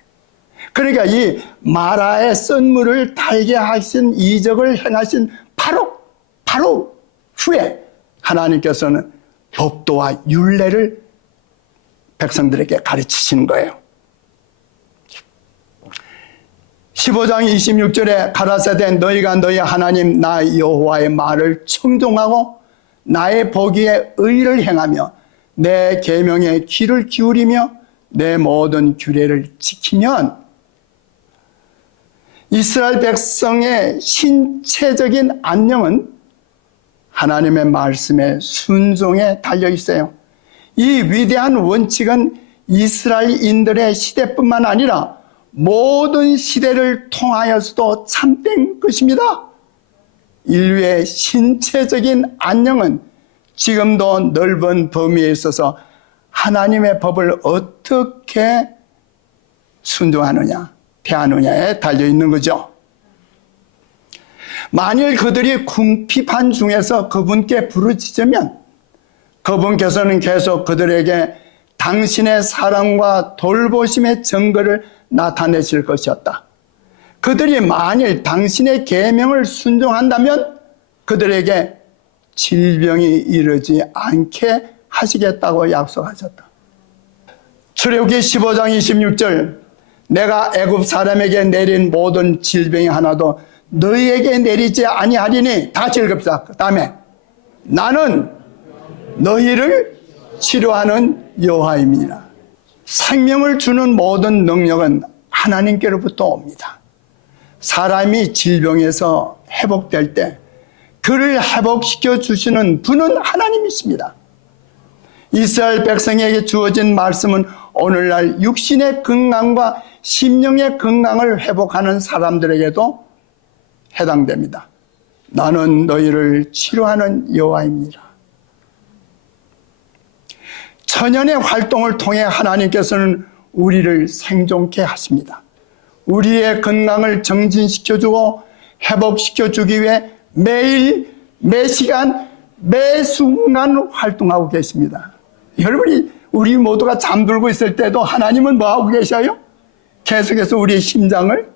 그러니까 이 마라의 썬물을 달게 하신 이적을 행하신 바로 후에 하나님께서는 법도와 율례를 백성들에게 가르치시는 거예요. 15장 26절에 가라사대 너희가 너희 하나님 나 여호와의 말을 청종하고 나의 보기에 의를 행하며 내 계명에 귀를 기울이며 내 모든 규례를 지키면 이스라엘 백성의 신체적인 안녕은 하나님의 말씀의 순종에 달려 있어요. 이 위대한 원칙은 이스라엘인들의 시대뿐만 아니라 모든 시대를 통하여서도 참된 것입니다. 인류의 신체적인 안녕은 지금도 넓은 범위에 있어서 하나님의 법을 어떻게 순종하느냐, 대하느냐에 달려있는 거죠. 만일 그들이 궁핍한 중에서 그분께 부르짖으면 그분께서는 계속 그들에게 당신의 사랑과 돌보심의 증거를 나타내실 것이었다. 그들이 만일 당신의 계명을 순종한다면 그들에게 질병이 이르지 않게 하시겠다고 약속하셨다. 출애굽기 15장 26절 내가 애굽 사람에게 내린 모든 질병이 하나도 너희에게 내리지 아니하리니 다 읽읍시다. 그 다음에 나는 너희를 치료하는 여호와임이니라. 생명을 주는 모든 능력은 하나님께로부터 옵니다. 사람이 질병에서 회복될 때 그를 회복시켜 주시는 분은 하나님이십니다. 이스라엘 백성에게 주어진 말씀은 오늘날 육신의 건강과 심령의 건강을 회복하는 사람들에게도 해당됩니다. 나는 너희를 치료하는 여호와입니다. 천연의 활동을 통해 하나님께서는 우리를 생존케 하십니다. 우리의 건강을 정진시켜주고 회복시켜주기 위해 매일, 매시간, 매순간 활동하고 계십니다. 여러분이 우리 모두가 잠들고 있을 때도 하나님은 뭐하고 계셔요? 계속해서 우리의 심장을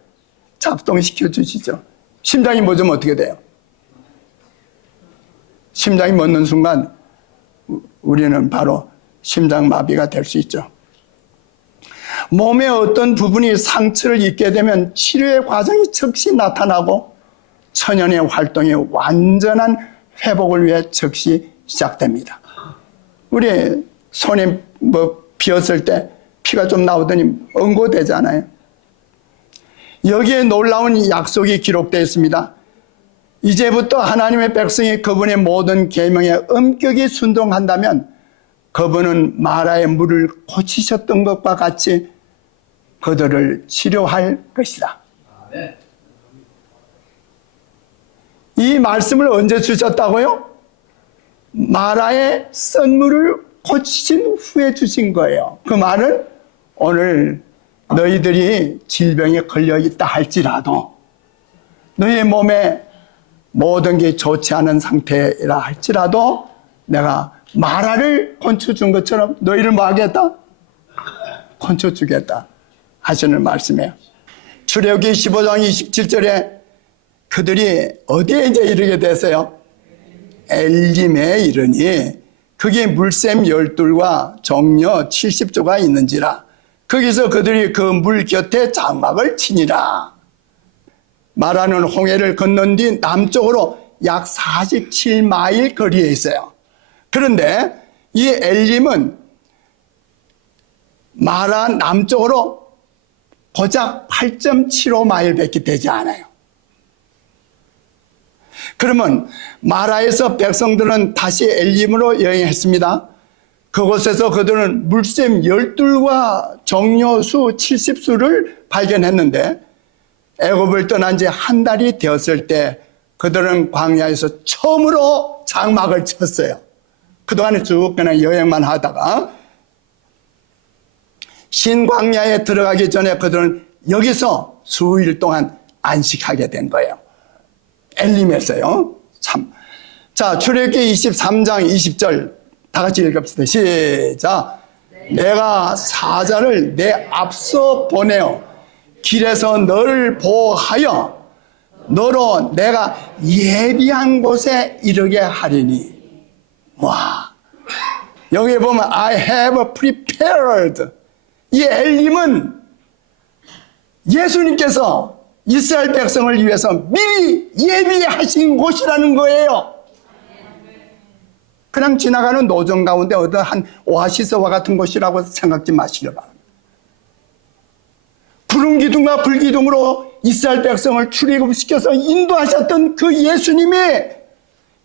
작동시켜 주시죠. 심장이 멎으면 어떻게 돼요? 심장이 멎는 순간 우리는 바로 심장마비가 될 수 있죠. 몸의 어떤 부분이 상처를 입게 되면 치료의 과정이 즉시 나타나고 천연의 활동이 완전한 회복을 위해 즉시 시작됩니다. 우리 손이 비었을 때 피가 좀 나오더니 응고되잖아요. 여기에 놀라운 약속이 기록되어 있습니다. 이제부터 하나님의 백성이 그분의 모든 계명에 엄격히 순종한다면 그분은 마라의 물을 고치셨던 것과 같이 그들을 치료할 것이다. 이 말씀을 언제 주셨다고요? 마라의 썬물을 고치신 후에 주신 거예요. 그 말은 오늘 너희들이 질병에 걸려 있다 할지라도 너희의 몸에 모든 게 좋지 않은 상태라 할지라도 내가 마라를 건쳐준 것처럼 너희를 뭐 하겠다? 건쳐주겠다 하시는 말씀이에요. 출애굽기 15장 27절에 그들이 어디에 이제 이르게 됐어요? 엘림에 이르니 그게 물샘 12과 정녀 70조가 있는지라 거기서 그들이 그 물 곁에 장막을 치니라. 마라는 홍해를 건넌 뒤 남쪽으로 약 47마일 거리에 있어요. 그런데 이 엘림은 마라 남쪽으로 고작 8.75마일 밖에 되지 않아요. 그러면 마라에서 백성들은 다시 엘림으로 여행했습니다. 그곳에서 그들은 물샘 12과 정료수 70수를 발견했는데 애굽을 떠난 지 한 달이 되었을 때 그들은 광야에서 처음으로 장막을 쳤어요. 그동안에 쭉 그냥 여행만 하다가 신광야에 들어가기 전에 그들은 여기서 수일 동안 안식하게 된 거예요. 엘림에서요. 참. 자, 출애굽기 23장 20절 다 같이 읽읍시다. 시작. 내가 사자를 내 앞서 보내어 길에서 너를 보호하여 너로 내가 예비한 곳에 이르게 하리니. 와, 여기 보면 I have prepared. 이 엘림은 예수님께서 이스라엘 백성을 위해서 미리 예비하신 곳이라는 거예요. 그냥 지나가는 노정 가운데 어떤 한 오아시스와 같은 곳이라고 생각지 마시려 바랍니다. 구름 기둥과 불 기둥으로 이스라엘 백성을 출애굽시켜서 인도하셨던 그 예수님이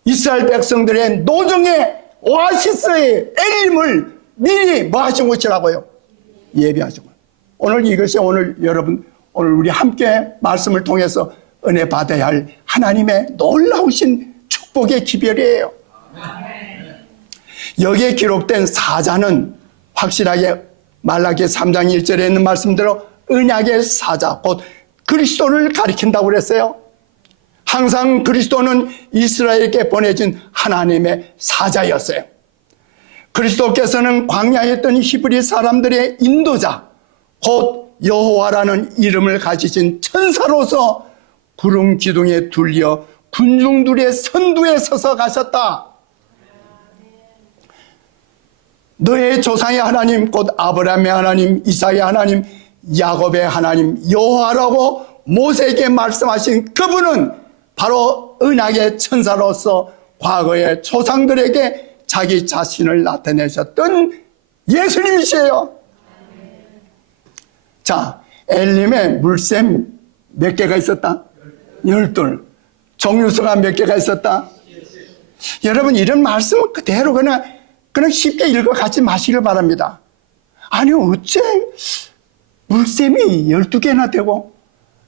이스라엘 백성들의 노정의 오아시스의 엘림을 미리 뭐 하신 곳이라고요? 예비하신 곳. 오늘 이것이 오늘 우리 함께 말씀을 통해서 은혜 받아야 할 하나님의 놀라우신 축복의 기별이에요. 여기에 기록된 사자는 확실하게 말라기 3장 1절에 있는 말씀대로 언약의 사자, 곧 그리스도를 가리킨다고 그랬어요. 항상 그리스도는 이스라엘에게 보내진 하나님의 사자였어요. 그리스도께서는 광야에 있던 히브리 사람들의 인도자, 곧 여호와라는 이름을 가지신 천사로서 구름 기둥에 둘려 군중들의 선두에 서서 가셨다. 너의 조상의 하나님, 곧 아브라함의 하나님, 이삭의 하나님, 야곱의 하나님 여호와라고 모세에게 말씀하신 그분은 바로 언약의 천사로서 과거의 조상들에게 자기 자신을 나타내셨던 예수님이시에요. 자, 엘림에 물샘 몇 개가 있었다? 12. 정류소가 몇 개가 있었다? 여러분, 이런 말씀은 그대로 그냥 쉽게 읽어 가지 마시길 바랍니다. 아니, 어째 물샘이 12개나 되고,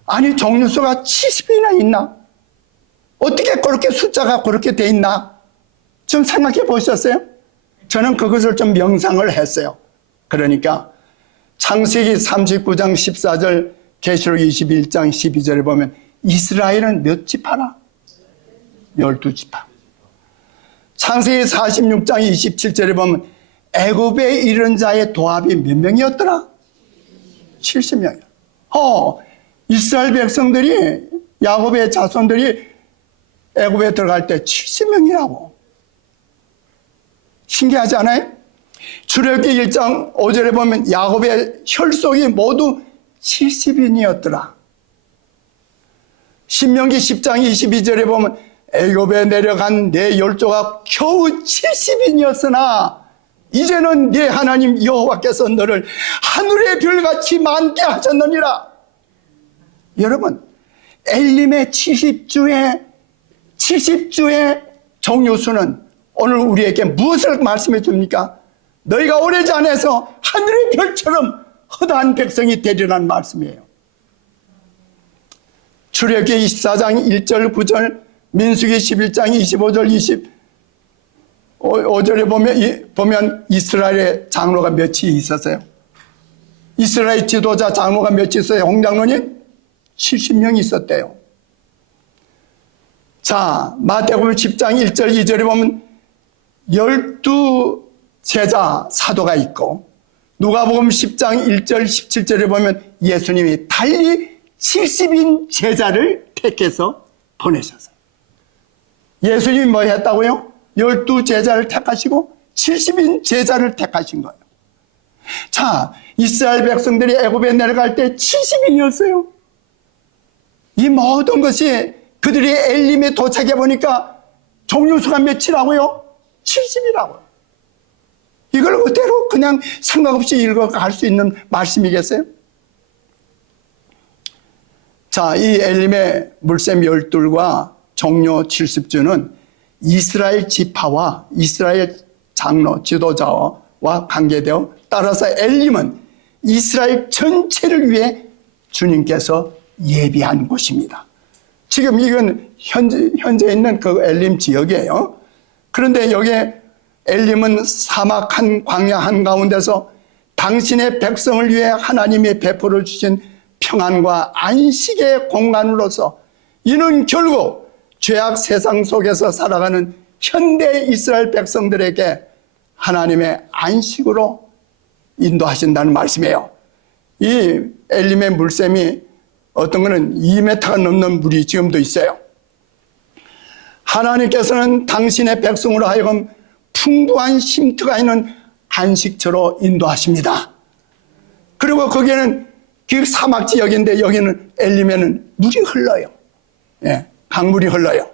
아니, 정류소가 70이나 있나? 어떻게 그렇게 숫자가 그렇게 돼 있나? 좀 생각해 보셨어요? 저는 그것을 좀 명상을 했어요. 그러니까 창세기 39장 14절, 계시록 21장 12절에 보면 이스라엘은 몇 지파라? 12지파. 창세기 46장 27절에 보면 애굽에 이른 자의 도합이 몇 명이었더라? 70명이야. 이스라엘 백성들이, 야곱의 자손들이 애굽에 들어갈 때 70명이라고. 신기하지 않아요? 출애굽기 1장 5절에 보면 야곱의 혈속이 모두 70인이었더라. 신명기 10장 22절에 보면 애굽에 내려간 내 열조가 겨우 70인이었으나 이제는 네 하나님 여호와께서 너를 하늘의 별같이 많게 하셨느니라. 여러분, 엘림의 70주의 정류수는 오늘 우리에게 무엇을 말씀해 줍니까? 너희가 오래지 않아서 하늘의 별처럼 허다한 백성이 되리라는 말씀이에요. 출애굽기 24장 1절 9절, 민수기 11장 25절 25절에 보면 이스라엘의 장로가 몇이 있었어요? 이스라엘 지도자 장로가 몇이 있어요? 홍장로님? 70명이 있었대요. 자, 마태복음 10장 1절 2절에 보면 12 제자 사도가 있고, 누가복음 10장 1절 17절에 보면 예수님이 달리 70인 제자를 택해서 보내셨어요. 예수님이 뭐 했다고요? 12 제자를 택하시고 70인 제자를 택하신 거예요. 자, 이스라엘 백성들이 애굽에 내려갈 때 70인이었어요. 이 모든 것이 그들이 엘림에 도착해 보니까 정류수가 몇이라고요? 70이라고요. 이걸 그대로 그냥 생각 없이 읽어갈 수 있는 말씀이겠어요? 자, 이 엘림의 물샘 12과 정료 70주는 이스라엘 지파와 이스라엘 장로, 지도자와 관계되어, 따라서 엘림은 이스라엘 전체를 위해 주님께서 예비한 곳입니다. 지금 이건 현재 있는 그 엘림 지역이에요. 그런데 여기에 엘림은 사막 한 광야 한가운데서 당신의 백성을 위해 하나님이 베풀어 주신 평안과 안식의 공간으로서, 이는 결국 죄악 세상 속에서 살아가는 현대 이스라엘 백성들에게 하나님의 안식으로 인도하신다는 말씀이에요. 이 엘림의 물샘이 어떤 거는 2m가 넘는 물이 지금도 있어요. 하나님께서는 당신의 백성으로 하여금 풍부한 쉼터가 있는 안식처로 인도하십니다. 그리고 거기에는 그 사막 지역인데 여기는 엘림에는 물이 흘러요. 예, 강물이 흘러요.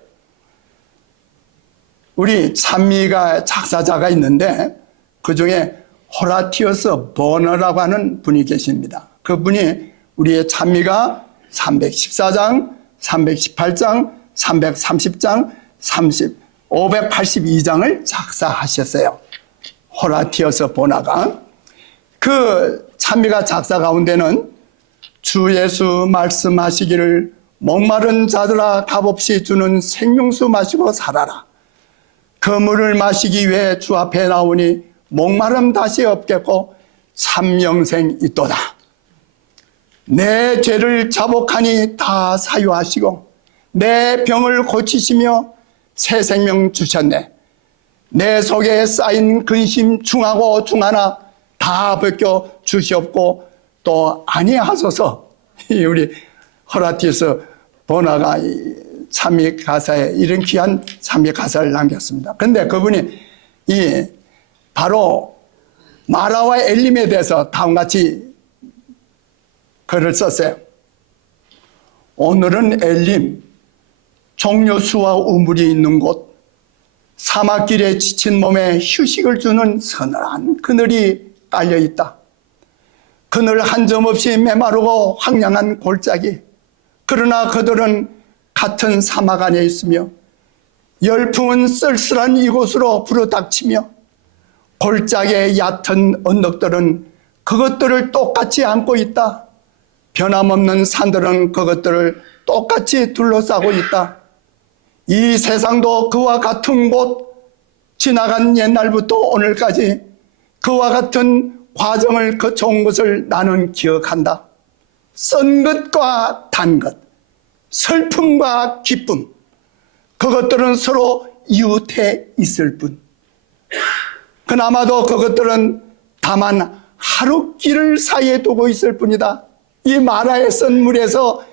우리 찬미가 작사자가 있는데 그중에 호라티어스 버너라고 하는 분이 계십니다. 그분이 우리의 찬미가 314장, 318장, 330장, 582장을 작사하셨어요. 호라티어스 버너가. 그 찬미가 작사 가운데는 주 예수 말씀하시기를 목마른 자들아 값없이 주는 생명수 마시고 살아라. 그 물을 마시기 위해 주 앞에 나오니 목마름 다시 없겠고 참 영생 있도다. 내 죄를 자복하니 다 사유하시고 내 병을 고치시며 새 생명 주셨네. 내 속에 쌓인 근심 중하고 중하나 다 벗겨 주시옵고 또 아니하소서. 우리 호라티스 버너가 찬미 가사에 이런 귀한 찬미 가사를 남겼습니다. 그런데 그분이 바로 마라와 엘림에 대해서 다음같이 글을 썼어요. 오늘은 엘림, 종려수와 우물이 있는 곳, 사막길에 지친 몸에 휴식을 주는 서늘한 그늘이 깔려있다. 그늘 한 점 없이 메마르고 황량한 골짜기, 그러나 그들은 같은 사막 안에 있으며 열풍은 쓸쓸한 이곳으로 불어닥치며 골짜기의 얕은 언덕들은 그것들을 똑같이 안고 있다. 변함없는 산들은 그것들을 똑같이 둘러싸고 있다. 이 세상도 그와 같은 곳, 지나간 옛날부터 오늘까지 그와 같은 과정을 거쳐온 것을 나는 기억한다. 쓴 것과 단 것, 슬픔과 기쁨, 그것들은 서로 이웃해 있을 뿐. 그나마도 그것들은 다만 하루길을 사이에 두고 있을 뿐이다. 이 마라의 쓴 물에서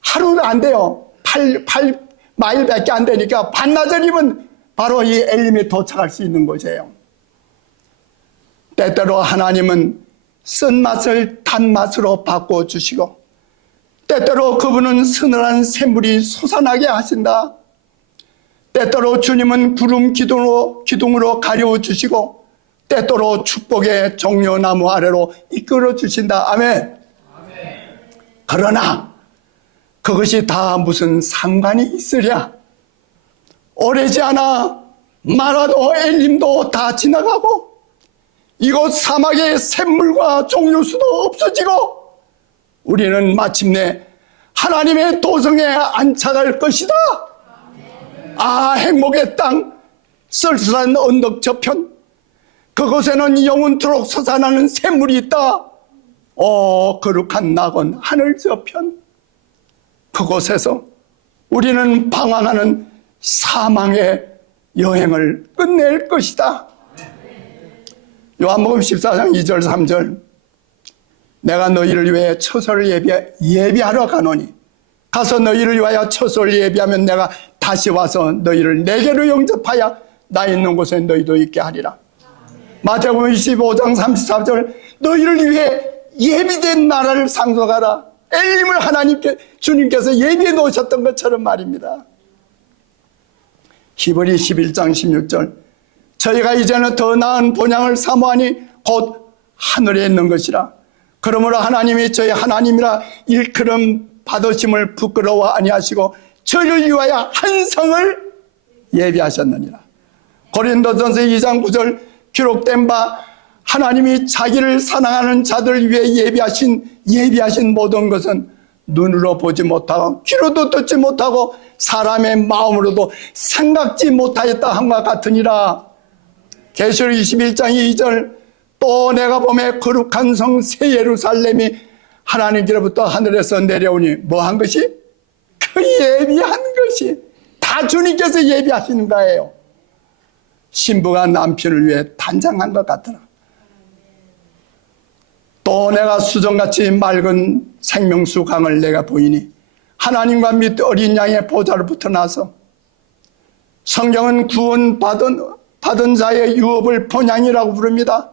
하루도 안 돼요. 8마일밖에 안 되니까 반나절이면 바로 이 엘림에 도착할 수 있는 곳이에요. 때때로 하나님은 쓴맛을 단맛으로 바꿔주시고 때때로 그분은 서늘한 샘물이 솟아나게 하신다. 때때로 주님은 구름 기둥으로 가려주시고 때때로 축복의 종려나무 아래로 이끌어 주신다. 아멘. 그러나 그것이 다 무슨 상관이 있으랴. 오래지 않아 마라도 엘림도 다 지나가고 이곳 사막의 샘물과 종려수도 없어지고 우리는 마침내 하나님의 도성에 안착할 것이다. 아, 행복의 땅, 쓸쓸한 언덕 저편, 그곳에는 영원토록 솟아나는 샘물이 있다. 거룩한 낙원 하늘 저편, 그곳에서 우리는 방황하는 사망의 여행을 끝낼 것이다. 요한복음 14장 2절 3절, 내가 너희를 위해 처소를 예비하러 가노니 가서 너희를 위하여 처소를 예비하면 내가 다시 와서 너희를 내게로 영접하여 나 있는 곳에 너희도 있게 하리라. 마태복음 25장 34절, 너희를 위해 예비된 나라를 상속하라. 엘림을 주님께서 예비해 놓으셨던 것처럼 말입니다. 히브리 11장 16절, 저희가 이제는 더 나은 본향을 사모하니 곧 하늘에 있는 것이라. 그러므로 하나님이 저희 하나님이라 일컬음 받으심을 부끄러워 아니하시고 저를 위하여 한 성을 예비하셨느니라. 고린도전서 2장 9절, 기록된 바 하나님이 자기를 사랑하는 자들을 위해 예비하신 모든 것은 눈으로 보지 못하고 귀로도 듣지 못하고 사람의 마음으로도 생각지 못하였다 함과 같으니라. 계시록 21장 2절, 또 내가 보매 거룩한 성 새 예루살렘이 하나님께로부터 하늘에서 내려오니 뭐한 것이? 그 예비한 것이 다 주님께서 예비하시는 거예요. 신부가 남편을 위해 단장한 것 같더라. 또 내가 수정같이 맑은 생명수 강을 내가 보이니 하나님과 및 어린 양의 보좌로부터 나서 성경은 구원받은 자의 유업을 본향이라고 부릅니다.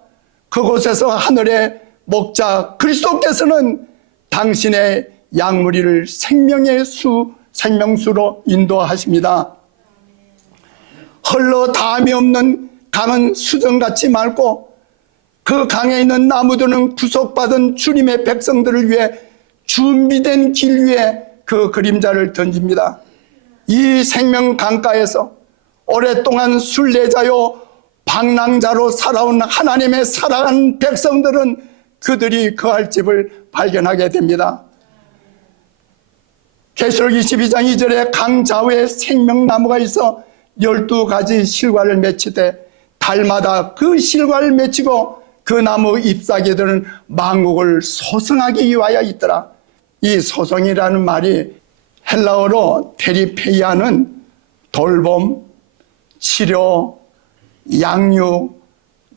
그곳에서 하늘의 목자 그리스도께서는 당신의 양무리를 생명의 수, 생명수로 인도하십니다. 헐러 다함이 없는 강은 수정같이 맑고 그 강에 있는 나무들은 구속받은 주님의 백성들을 위해 준비된 길 위에 그 그림자를 던집니다. 이 생명 강가에서 오랫동안 순례자요 방랑자로 살아온 하나님의 사랑하는 백성들은 그들이 거할 집을 발견하게 됩니다. 계시록 22장 2절에 강 좌우에 생명나무가 있어 12가지 실과를 맺히되 달마다 그 실과를 맺히고 그 나무 잎사귀들은 만국을 소성하기 위하여 있더라. 이 소성이라는 말이 헬라어로 테리페이아는 돌봄, 치료, 양육,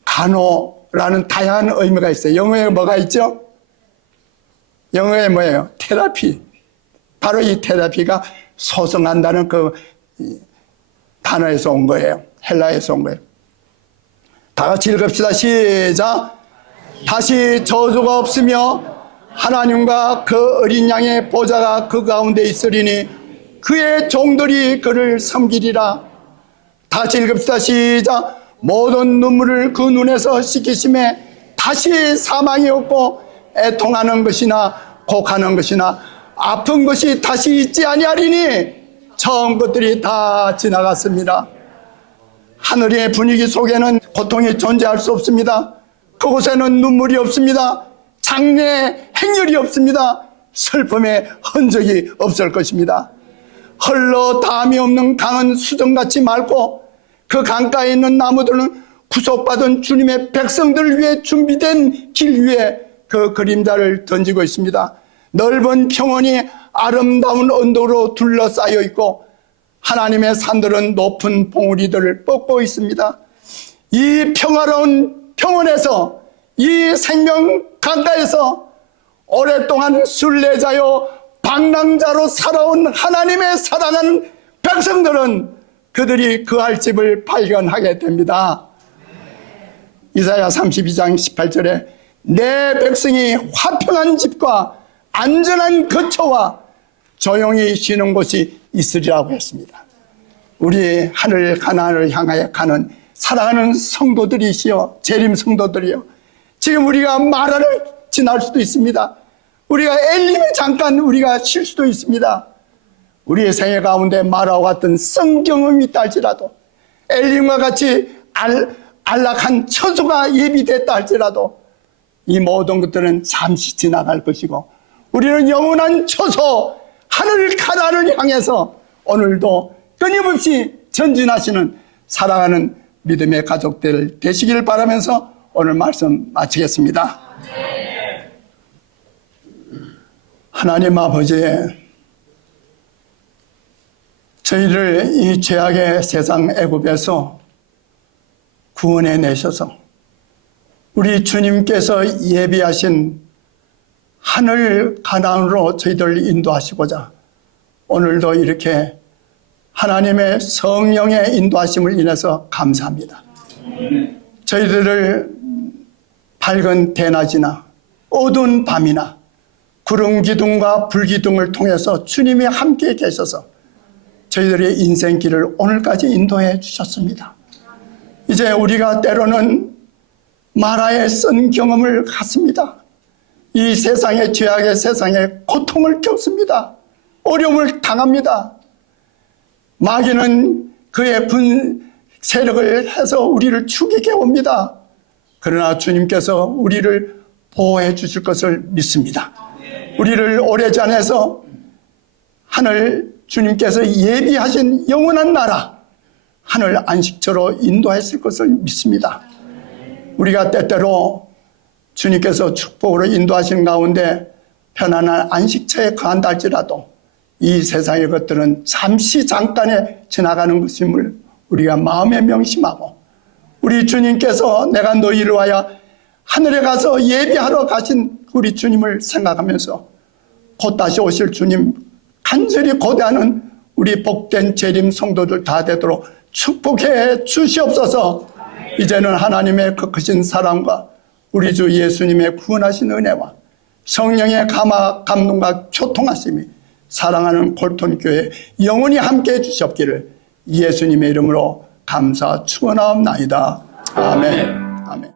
간호라는 다양한 의미가 있어요. 영어에 뭐가 있죠? 영어에 뭐예요? 테라피. 바로 이 테라피가 소성한다는 그 단어에서 온 거예요. 헬라에서 온 거예요. 다 같이 읽읍시다. 시작. 다시 저주가 없으며 하나님과 그 어린 양의 보좌가 그 가운데 있으리니 그의 종들이 그를 섬기리라. 다 같이 읽읍시다. 시작. 모든 눈물을 그 눈에서 씻기심에 다시 사망이 없고 애통하는 것이나 곡하는 것이나 아픈 것이 다시 있지 아니하리니 처음 것들이 다 지나갔습니다. 하늘의 분위기 속에는 고통이 존재할 수 없습니다. 그곳에는 눈물이 없습니다. 장례 행렬이 없습니다. 슬픔의 흔적이 없을 것입니다. 헐러 다함이 없는 강은 수정같이 맑고 그 강가에 있는 나무들은 구속받은 주님의 백성들을 위해 준비된 길 위에 그 그림자를 던지고 있습니다. 넓은 평원이 아름다운 언덕으로 둘러싸여 있고 하나님의 산들은 높은 봉우리들을 뻗고 있습니다. 이 평화로운 평원에서 이 생명 강가에서 오랫동안 순례자요 방랑자로 살아온 하나님의 사랑하는 백성들은 그들이 거할 집을 발견하게 됩니다. 이사야 32장 18절에 내 백성이 화평한 집과 안전한 거처와 조용히 쉬는 곳이 있으리라고 했습니다. 우리 하늘 가나안을 향하여 가는 사랑하는 성도들이시여, 재림 성도들이여, 지금 우리가 마라를 지날 수도 있습니다. 우리가 엘림에 잠깐 우리가 쉴 수도 있습니다. 우리의 생애 가운데 마라와 같은 성경험이 있다 할지라도, 엘림과 같이 안락한 처소가 예비됐다 할지라도 이 모든 것들은 잠시 지나갈 것이고 우리는 영원한 처소 하늘 가나안을 향해서 오늘도 끊임없이 전진하시는 사랑하는 믿음의 가족들 되시길 바라면서 오늘 말씀 마치겠습니다. 하나님 아버지, 저희를 이 죄악의 세상 애굽에서 구원해 내셔서 우리 주님께서 예비하신 하늘 가나안으로 저희들을 인도하시고자 오늘도 이렇게 하나님의 성령의 인도하심을 인해서 감사합니다. 저희들을 밝은 대낮이나 어두운 밤이나 구름 기둥과 불 기둥을 통해서 주님이 함께 계셔서 저희들의 인생길을 오늘까지 인도해 주셨습니다. 이제 우리가 때로는 마라에 쓴 경험을 갖습니다. 이 세상의 죄악의 세상에 고통을 겪습니다. 어려움을 당합니다. 마귀는 그의 세력을 해서 우리를 죽이게 옵니다. 그러나 주님께서 우리를 보호해 주실 것을 믿습니다. 우리를 오래전에서 하늘 주님께서 예비하신 영원한 나라 하늘 안식처로 인도했을 것을 믿습니다. 우리가 때때로 주님께서 축복으로 인도하시는 가운데 편안한 안식처에 거한다 할지라도 이 세상의 것들은 잠시 잠깐에 지나가는 것임을 우리가 마음에 명심하고 우리 주님께서 내가 너희를 위하여 하늘에 가서 예비하러 가신 우리 주님을 생각하면서 곧 다시 오실 주님 간절히 고대하는 우리 복된 재림 성도들 다 되도록 축복해 주시옵소서. 이제는 하나님의 그 크신 사랑과 우리 주 예수님의 구원하신 은혜와 성령의 감동과 교통하심이 사랑하는 골톤교회 영원히 함께해 주시옵기를 예수님의 이름으로 감사 축원하옵나이다. 아멘. 아멘.